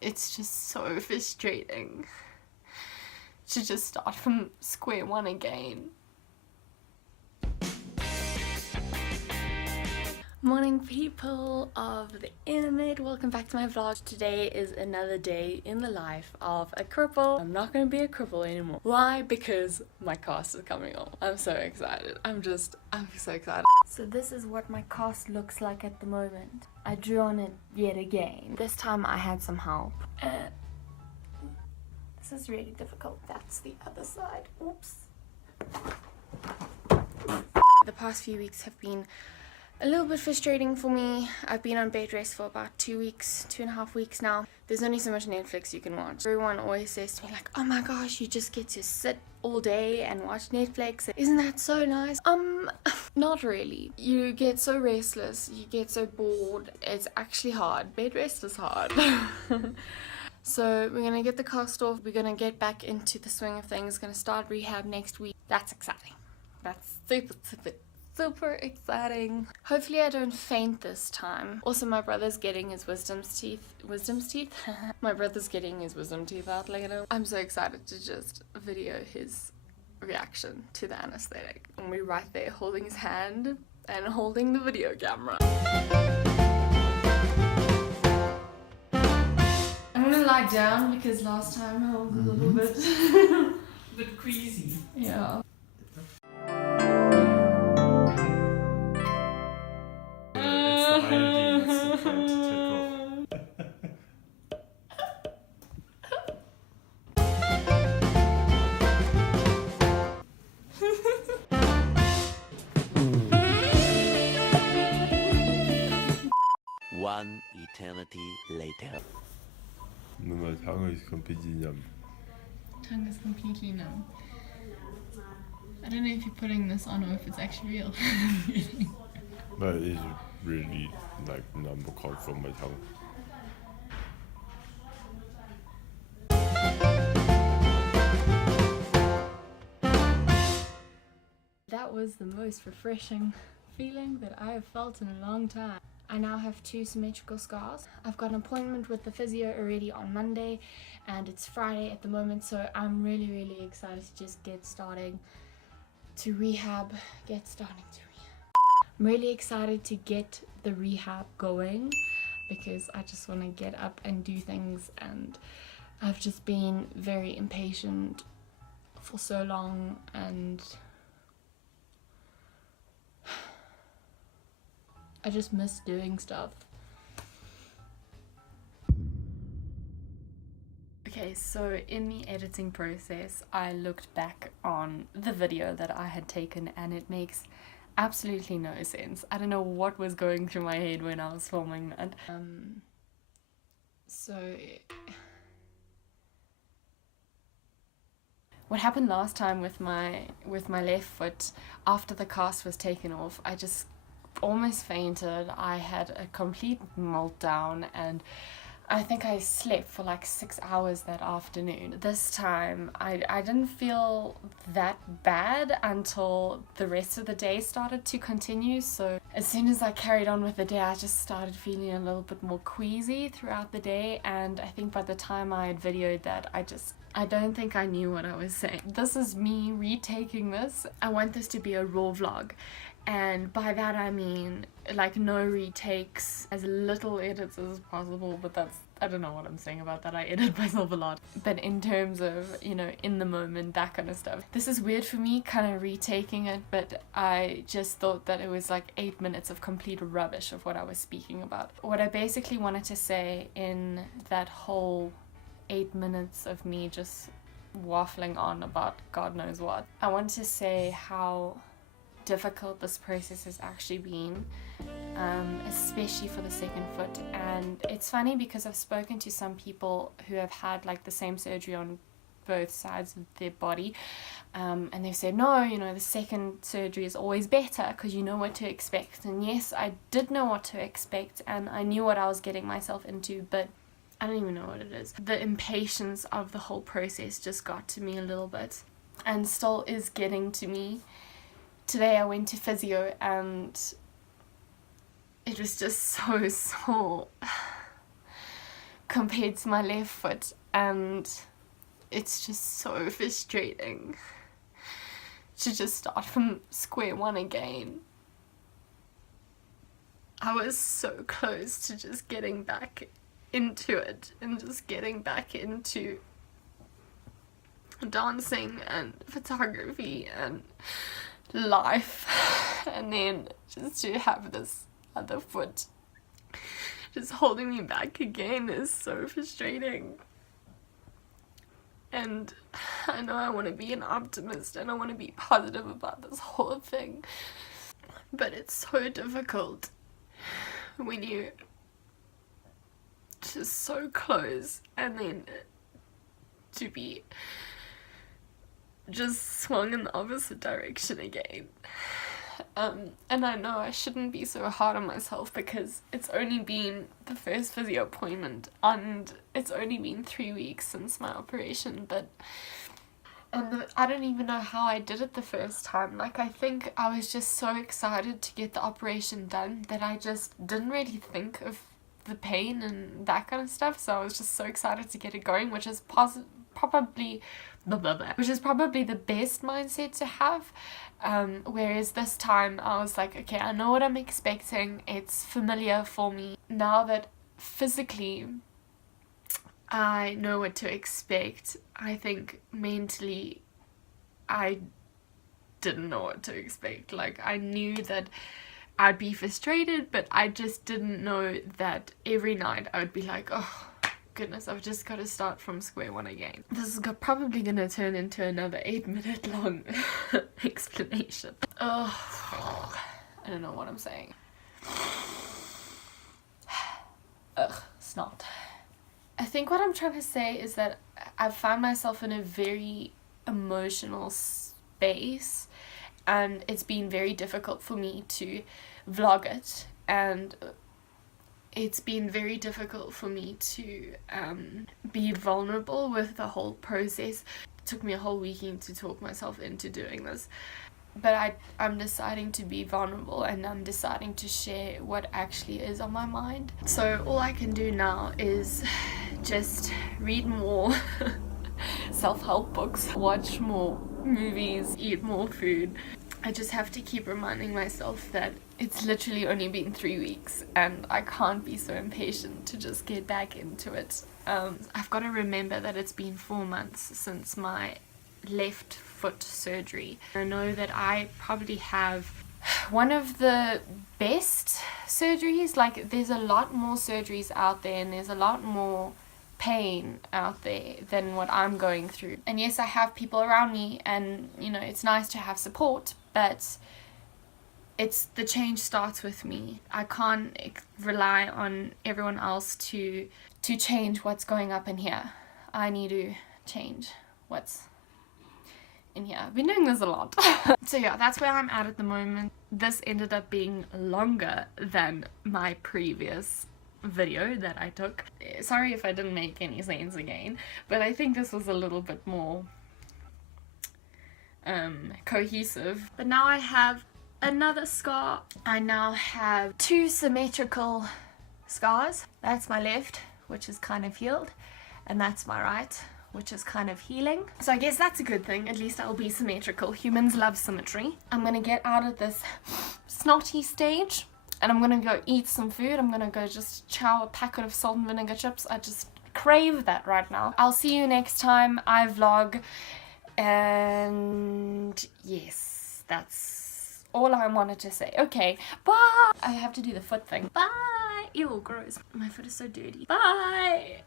It's just so frustrating to just start from square one again. Morning people of the internet, welcome back to my vlog. Today is another day in the life of a cripple. I'm not going to be a cripple anymore. Why? Because my cast is coming on. I'm so excited. I'm so excited. So this is what my cast looks like at the moment. I drew on it yet again. This time I had some help. This is really difficult. That's the other side. Oops. The past few weeks have been a little bit frustrating for me. I've been on bed rest for about 2.5 weeks now. There's only so much Netflix you can watch. Everyone always says to me like, oh my gosh, you just get to sit all day and watch Netflix. Isn't that so nice? Not really. You get so restless, you get so bored. It's actually hard. Bed rest is hard. So we're gonna get the cast off. We're gonna get back into the swing of things. Gonna start rehab next week. That's exciting. That's super exciting. Hopefully I don't faint this time. Also, my brother's getting his wisdom teeth my brother's getting his wisdom teeth out later. I'm so excited to just video his reaction to the anesthetic. And we're right there holding his hand and holding the video camera. I'm gonna lie down because last time I was a little bit queasy. Yeah. One eternity later. No, my tongue is completely numb. Tongue is completely numb. I don't know if you're putting this on or if it's actually real. But it's really like numb cold from my tongue. That was the most refreshing feeling that I have felt in a long time. I now have 2 symmetrical scars. I've got an appointment with the physio already on Monday and it's Friday at the moment, so I'm really excited to just get starting to rehab. I'm really excited to get the rehab going because I just want to get up and do things, and I've just been very impatient for so long, and I just miss doing stuff. Okay, so in the editing process, I looked back on the video that I had taken and it makes absolutely no sense. I don't know what was going through my head when I was filming that. So what happened last time with my left foot, after the cast was taken off, I just almost fainted. I had a complete meltdown and I think I slept for like 6 hours that afternoon. This time I didn't feel that bad until the rest of the day started to continue. So as soon as I carried on with the day, I just started feeling a little bit more queasy throughout the day, and I think by the time I had videoed that, I don't think I knew what I was saying. This is me retaking this. I want this to be a raw vlog. And by that I mean like no retakes, as little edits as possible, but that's, I don't know what I'm saying about that, I edit myself a lot. But in terms of, you know, in the moment, that kind of stuff. This is weird for me, kind of retaking it, but I just thought that it was like 8 minutes of complete rubbish of what I was speaking about. What I basically wanted to say in that whole 8 minutes of me just waffling on about God knows what, I wanted to say how difficult this process has actually been, especially for the second foot. And it's funny because I've spoken to some people who have had like the same surgery on both sides of their body, and they've said, no, you know, the second surgery is always better because you know what to expect. And yes, I did know what to expect and I knew what I was getting myself into, but I don't even know what it is. The impatience of the whole process just got to me a little bit, and still is getting to me. Today I went to physio and it was just so compared to my left foot, and it's just so frustrating to just start from square one again. I was so close to just getting back into it and just getting back into dancing and photography and life, and then just to have this other foot just holding me back again is so frustrating. And I know I want to be an optimist and I want to be positive about this whole thing, but it's so difficult when you're just so close and then to be just swung in the opposite direction again. And I know I shouldn't be so hard on myself because it's only been the first physio appointment and it's only been 3 weeks since my operation, but I don't even know how I did it the first time. Like, I think I was just so excited to get the operation done that I just didn't really think of the pain and that kind of stuff, so I was just so excited to get it going, which is probably the best mindset to have. Whereas this time I was like, okay, I know what I'm expecting, it's familiar for me. Now that physically I know what to expect, I think mentally I didn't know what to expect. Like, I knew that I'd be frustrated, but I just didn't know that every night I would be like, oh goodness, I've just got to start from square one again. This is probably going to turn into another 8-minute long explanation. Oh, I don't know what I'm saying. Ugh, snot. I think what I'm trying to say is that I've found myself in a very emotional space, and it's been very difficult for me to vlog it, and it's been very difficult for me to be vulnerable with the whole process. It took me a whole weekend to talk myself into doing this, but I'm deciding to be vulnerable and I'm deciding to share what actually is on my mind. So all I can do now is just read more self-help books, watch more movies, eat more food. I just have to keep reminding myself that it's literally only been 3 weeks and I can't be so impatient to just get back into it. I've got to remember that it's been 4 months since my left foot surgery. I know that I probably have one of the best surgeries. Like, there's a lot more surgeries out there and there's a lot more pain out there than what I'm going through. And yes, I have people around me and, you know, it's nice to have support, but it's the change starts with me. I can't rely on everyone else to change what's going up in here. I need to change what's in here. I've been doing this a lot. So yeah, that's where I'm at the moment. This ended up being longer than my previous video that I took. Sorry if I didn't make any sense again, but I think this was a little bit more cohesive. But now I have another scar. I now have 2 symmetrical scars. That's my left, which is kind of healed, and that's my right, which is kind of healing. So I guess that's a good thing. At least I'll be symmetrical. Humans love symmetry. I'm gonna get out of this snotty stage and I'm gonna go eat some food. I'm gonna go just chow a packet of salt and vinegar chips. I just crave that right now. I'll see you next time I vlog, and yes, that's all I wanted to say. Okay, bye! I have to do the foot thing. Bye! Ew, gross. My foot is so dirty. Bye!